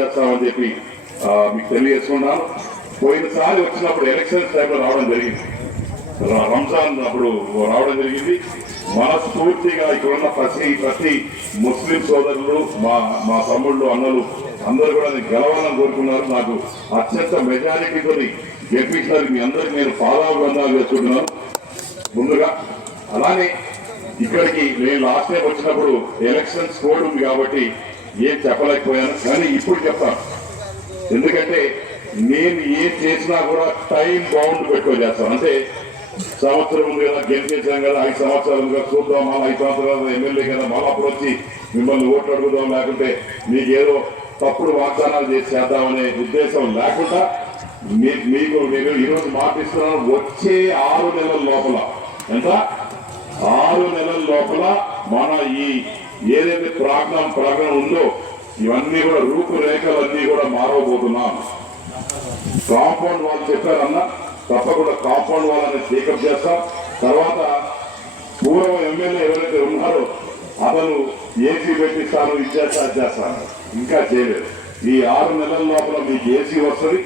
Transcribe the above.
చేస్తామని చెప్పి మీకు తెలియజేసుకున్నాను. పోయినసారి వచ్చినప్పుడు ఎలక్షన్స్ టైంలో రావడం జరిగింది, రంజాన్ అప్పుడు రావడం జరిగింది. మనస్ఫూర్తిగా ఇక్కడున్న ప్రతి ముస్లిం సోదరులు, మా తమ్ముళ్ళు, అన్నలు అందరూ కూడా గెలవాలని కోరుకున్నారు. నాకు అత్యంత మెజారిటీతో గెలిపించినారు. మీ అందరికి నేను పాదాభివందనాలు చేసుకుంటున్నాను ముందుగా. అలానే ఇక్కడికి నేను లాస్ట్ టైం వచ్చినప్పుడు ఎలక్షన్స్ కోడ్ ఉంది కాబట్టి ఏం చెప్పలేకపోయాను, కానీ ఇప్పుడు చెప్తాను. ఎందుకంటే నేను ఏం చేసినా కూడా టైం బౌండ్ పెట్టుకొని చేస్తాను. అంటే సంవత్సరం ఉంది కదా, గెలిచేసాం కదా, 5 సంవత్సరాలుగా చూద్దాం, మళ్ళీ 5 సంవత్సరాలు ఎమ్మెల్యే కదా, మళ్ళీ అప్పుడు వచ్చి మిమ్మల్ని ఓట్లు అడుగుదాం, లేకుంటే మీకు ఏదో తప్పుడు వాగ్దానాలు చేసి చేద్దామనే ఉద్దేశం లేకుండా మీకు నేను ఈరోజు మాటిస్తున్నాను. వచ్చే 6 నెలల లోపల, ఎంత 6 నెలల లోపల మన ఈ ఏదైతే ప్రాగ్నం ఉందో ఇవన్నీ కూడా రూపురేఖలన్నీ కూడా మారవబోతున్నాం. కాంపౌండ్ వాళ్ళు చెప్పారన్నా, తప్పకుండా కాంపౌండ్ వాళ్ళని టేకప్ చేస్తాం. తర్వాత పూర్వం ఎమ్మెల్యే ఎవరైతే ఉన్నారో అతను ఏసీ పెట్టిస్తాను, ఇచ్చేస్తాను, ఇంకా చేయలేదు. ఈ 6 నెలల లోపల మీకు ఏసీ వస్తుంది.